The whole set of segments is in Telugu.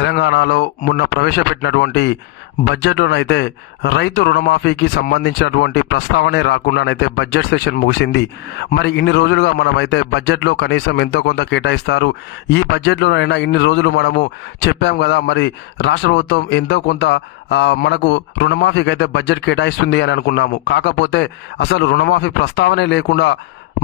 తెలంగాణలో మొన్న ప్రవేశపెట్టినటువంటి బడ్జెట్లోనైతే రైతు రుణమాఫీకి సంబంధించినటువంటి ప్రస్తావనే రాకుండానైతే బడ్జెట్ సెషన్ ముగిసింది. మరి ఇన్ని రోజులుగా మనమైతే బడ్జెట్లో కనీసం ఎంతో కొంత కేటాయిస్తారు. ఈ బడ్జెట్లోనైనా ఇన్ని రోజులు మనము చెప్పాం కదా మరి రాష్ట్ర ప్రభుత్వం ఎంతో కొంత మనకు రుణమాఫీకి అయితే బడ్జెట్ కేటాయిస్తుంది అని అనుకున్నాము. కాకపోతే అసలు రుణమాఫీ ప్రస్తావనే లేకుండా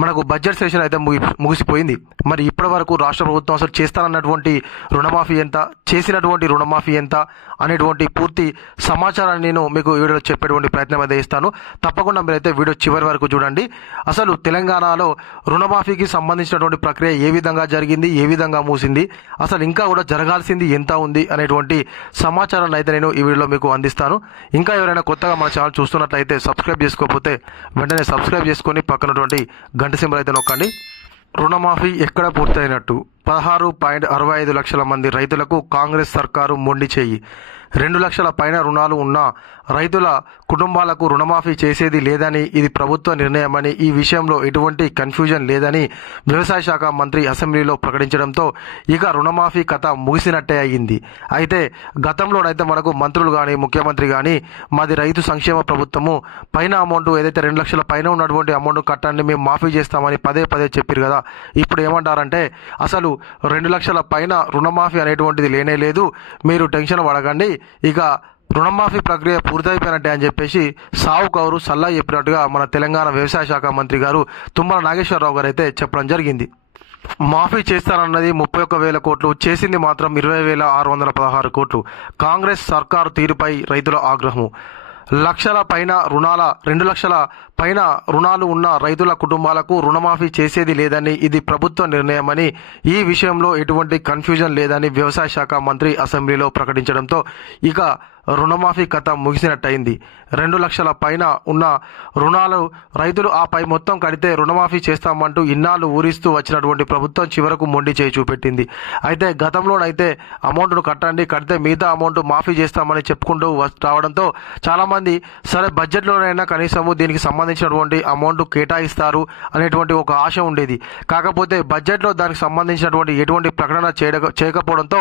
మనకు బడ్జెట్ సెషన్ అయితే ముగి ముగిసిపోయింది. మరి ఇప్పటి వరకు రాష్ట్ర ప్రభుత్వం అసలు చేస్తానన్నటువంటి రుణమాఫీ ఎంత చేసినటువంటి రుణమాఫీ ఎంత అనేటువంటి పూర్తి సమాచారాన్ని నేను మీకు వీడియోలో చెప్పేటువంటి ప్రయత్నం అయితే చేస్తాను. తప్పకుండా మీరైతే వీడియో చివరి వరకు చూడండి. అసలు తెలంగాణలో రుణమాఫీకి సంబంధించినటువంటి ప్రక్రియ ఏ విధంగా జరిగింది ఏ విధంగా మూసింది అసలు ఇంకా కూడా జరగాల్సింది ఎంత ఉంది అనేటువంటి సమాచారాన్ని అయితే నేను ఈ వీడియోలో మీకు అందిస్తాను. ఇంకా ఎవరైనా కొత్తగా మన ఛానల్ చూస్తున్నట్లయితే సబ్స్క్రైబ్ చేసుకోకపోతే వెంటనే సబ్స్క్రైబ్ చేసుకొని పక్కనటువంటి గంట సింబల్ అయితే నొక్కండి. రుణమాఫీ ఎక్కడ పూర్తయినట్టు? పదహారు పాయింట్ అరవై ఐదు లక్షల మంది రైతులకు కాంగ్రెస్ సర్కారు మొండి చేయి. రెండు లక్షల పైన రుణాలు ఉన్న రైతుల కుటుంబాలకు రుణమాఫీ చేసేది లేదని ఇది ప్రభుత్వ నిర్ణయమని ఈ విషయంలో ఎటువంటి కన్ఫ్యూజన్ లేదని వ్యవసాయ శాఖ మంత్రి అసెంబ్లీలో ప్రకటించడంతో ఇక రుణమాఫీ కథ ముగిసినట్టే అయ్యింది అయితే గతంలోనైతే మనకు మంత్రులు కానీ ముఖ్యమంత్రి కానీ మాది రైతు సంక్షేమ ప్రభుత్వము పైన అమౌంట్ ఏదైతే రెండు లక్షల పైన ఉన్నటువంటి అమౌంట్ కట్టండి మేము మాఫీ చేస్తామని పదే పదే చెప్పారు కదా. ఇప్పుడు ఏమంటారంటే అసలు రెండు లక్షల పైన రుణమాఫీ అనేటువంటిది లేనే లేదు మీరు టెన్షన్ పడకండి ఇక రుణమాఫీ ప్రక్రియ పూర్తయిపోయినట్టే అని చెప్పేసి సావు కౌరు సల్లా చెప్పినట్టుగా మన తెలంగాణ వ్యవసాయ శాఖ మంత్రి గారు తుమ్మల నాగేశ్వరరావు గారు అయితే చెప్పడం జరిగింది. మాఫీ చేస్తానన్నది ముప్పై ఒక్క వేల కోట్లు చేసింది మాత్రం ఇరవై వేల ఆరు వందల పదహారు కోట్లు. కాంగ్రెస్ సర్కారు తీరుపై రైతుల ఆగ్రహం లక్షల పైన రుణాల రెండు లక్షల పైన రుణాలు ఉన్న రైతుల కుటుంబాలకు రుణమాఫీ చేసేది లేదని ఇది ప్రభుత్వ నిర్ణయమని ఈ విషయంలో ఎటువంటి కన్ఫ్యూజన్ లేదని వ్యవసాయ శాఖ మంత్రి అసెంబ్లీలో ప్రకటించడంతో ఇక రుణమాఫీ కథ ముగిసినట్టయింది. రెండు లక్షల పైన ఉన్న రుణాలు రైతులు ఆ పై మొత్తం కడితే రుణమాఫీ చేస్తామంటూ ఇన్నాళ్ళు ఊరిస్తూ వచ్చినటువంటి ప్రభుత్వం చివరకు మొండి చేయి చూపెట్టింది. అయితే గతంలోనైతే అమౌంట్ను కట్టండి కడితే మిగతా అమౌంట్ మాఫీ చేస్తామని చెప్పుకుంటూ రావడంతో చాలామంది సరే బడ్జెట్లోనైనా కనీసము దీనికి సంబంధించినటువంటి అమౌంట్ కేటాయిస్తారు అనేటువంటి ఒక ఆశ ఉండేది. కాకపోతే బడ్జెట్లో దానికి సంబంధించినటువంటి ఎటువంటి ప్రకటన చేయక చేయకపోవడంతో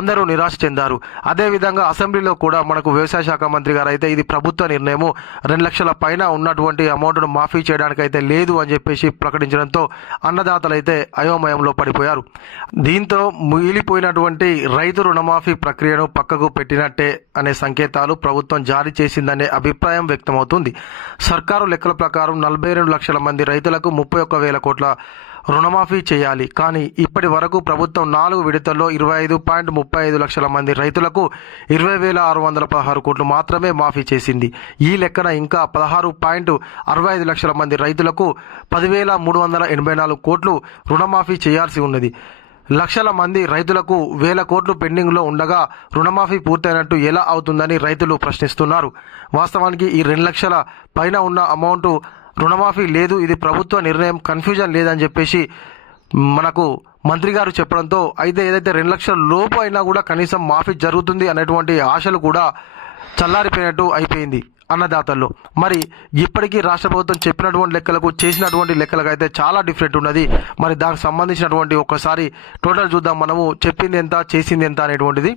అందరూ నిరాశ చెందారు. అదేవిధంగా అసెంబ్లీలో కూడా మనకు వ్యవసాయ శాఖ మంత్రి గారు అయితే ఇది ప్రభుత్వ నిర్ణయము. రెండు లక్షల పైన ఉన్నటువంటి అమౌంట్ను మాఫీ చేయడానికి అయితే లేదు అని చెప్పేసి ప్రకటించడంతో అన్నదాతలు అయితే అయోమయంలో పడిపోయారు. దీంతో మిగిలిపోయినటువంటి రైతు రుణమాఫీ ప్రక్రియను పక్కకు పెట్టినట్టే అనే సంకేతాలు ప్రభుత్వం జారీ చేసిందనే అభిప్రాయం వ్యక్తమవుతుంది. సర్కారు లెక్కల ప్రకారం నలభై రెండు లక్షల మంది రైతులకు ముప్పై ఒక్క వేల కోట్ల రుణమాఫీ చేయాలి. కానీ ఇప్పటి వరకు ప్రభుత్వం నాలుగు విడతల్లో ఇరవై ఐదు పాయింట్ ముప్పై ఐదు లక్షల మంది రైతులకు ఇరవై వేల ఆరు వందల పదహారు కోట్లు మాత్రమే మాఫీ చేసింది. ఈ లెక్కన ఇంకా పదహారు పాయింట్ అరవై ఐదు లక్షల మంది రైతులకు పదివేల మూడు వందల ఎనభై నాలుగు కోట్లు రుణమాఫీ చేయాల్సి ఉన్నది. లక్షల మంది రైతులకు వేల కోట్లు పెండింగ్లో ఉండగా రుణమాఫీ పూర్తయినట్టు ఎలా అవుతుందని రైతులు ప్రశ్నిస్తున్నారు. వాస్తవానికి ఈ రెండు లక్షల పైన ఉన్న అమౌంట్ రుణమాఫీ లేదు ఇది ప్రభుత్వ నిర్ణయం కన్ఫ్యూజన్ లేదని చెప్పేసి మనకు మంత్రి గారు చెప్పడంతో అయితే ఏదైతే రెండు లక్షల లోపు అయినా కూడా కనీసం మాఫీ జరుగుతుంది అనేటువంటి ఆశలు కూడా చల్లారిపోయినట్టు అయిపోయింది అన్నదాతల్లో. మరి ఇప్పటికీ రాష్ట్ర ప్రభుత్వం చెప్పినటువంటి లెక్కలకు చేసినటువంటి లెక్కలకు అయితే చాలా డిఫరెంట్ ఉన్నది. మరి దానికి సంబంధించినటువంటి ఒకసారి టోటల్ చూద్దాం మనము చెప్పింది ఎంత చేసింది ఎంత అనేటువంటిది.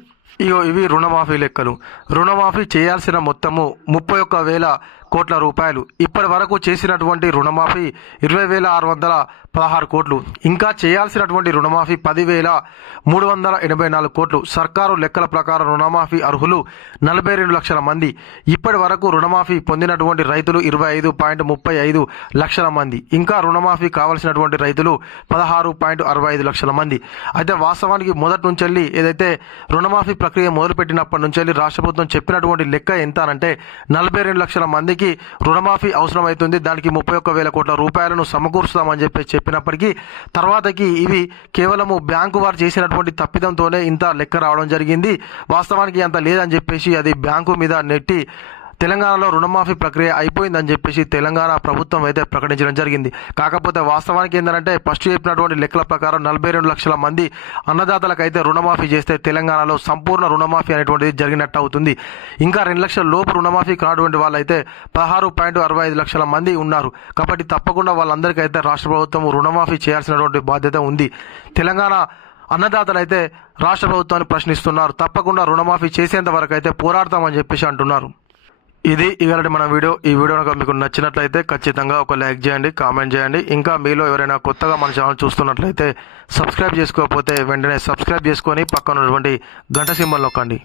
ఇగో ఇవి రుణమాఫీ లెక్కలు. రుణమాఫీ చేయాల్సిన మొత్తము ముప్పై ఒక్క వేల కోట్ల రూపాయలు. ఇప్పటి వరకు చేసినటువంటి రుణమాఫీ ఇరవై వేల ఆరు వందల పదహారు కోట్లు. ఇంకా చేయాల్సినటువంటి రుణమాఫీ పదివేల మూడు వందల ఎనభై నాలుగు కోట్లు. సర్కారు లెక్కల ప్రకారం రుణమాఫీ అర్హులు నలభై రెండు లక్షల మంది. ఇప్పటి వరకు రుణమాఫీ పొందినటువంటి రైతులు ఇరవై ఐదు పాయింట్ ముప్పై ఐదు లక్షల మంది. ఇంకా రుణమాఫీ కావలసినటువంటి రైతులు పదహారు పాయింట్ అరవై ఐదు లక్షల మంది. అయితే వాస్తవానికి మొదటి నుంచి ఏదైతే రుణమాఫీ ప్రక్రియ మొదలుపెట్టినప్పటి నుంచి రాష్ట్ర ప్రభుత్వం చెప్పినటువంటి లెక్క ఎంత అంటే నలభై రెండు లక్షల మంది వారికి రుణమాఫీ అవసరమవుతుంది దానికి ముప్పై ఒక్క వేల కోట్ల రూపాయలను సమకూరుస్తామని చెప్పి చెప్పినప్పటికీ తర్వాతకి ఇవి కేవలము బ్యాంకు వారు చేసినటువంటి తప్పిదంతోనే ఇంత లెక్క రావడం జరిగింది. వాస్తవానికి అంత లేదని చెప్పేసి అది బ్యాంకు మీద నెట్టి తెలంగాణలో రుణమాఫీ ప్రక్రియ అయిపోయిందని చెప్పేసి తెలంగాణ ప్రభుత్వం అయితే ప్రకటించడం జరిగింది. కాకపోతే వాస్తవానికి ఏంటంటే ఫస్ట్ చెప్పినటువంటి లెక్కల ప్రకారం నలభై రెండు లక్షల మంది అన్నదాతలకైతే రుణమాఫీ చేస్తే తెలంగాణలో సంపూర్ణ రుణమాఫీ అనేటువంటిది జరిగినట్టు అవుతుంది. ఇంకా రెండు లక్షల లోపు రుణమాఫీ కానటువంటి వాళ్ళైతే పదహారు పాయింట్ అరవై ఐదు లక్షల మంది ఉన్నారు. కాబట్టి తప్పకుండా వాళ్ళందరికీ అయితే రాష్ట్ర ప్రభుత్వం రుణమాఫీ చేయాల్సినటువంటి బాధ్యత ఉంది. తెలంగాణ అన్నదాతలు అయితే రాష్ట్ర ప్రభుత్వాన్ని ప్రశ్నిస్తున్నారు. తప్పకుండా రుణమాఫీ చేసేంత వరకు అయితే పోరాడతామని చెప్పేసి అంటున్నారు. ఇది ఇవాళ మన వీడియో. ఈ వీడియో కనుక మీకు నచ్చినట్లయితే ఖచ్చితంగా ఒక లైక్ చేయండి కామెంట్ చేయండి. ఇంకా మీలో ఎవరైనా కొత్తగా మన ఛానల్ చూస్తున్నట్లయితే సబ్స్క్రైబ్ చేసుకోకపోతే వెంటనే సబ్స్క్రైబ్ చేసుకొని పక్కన ఉన్నటువంటి గంట సింబల్ నొక్కండి.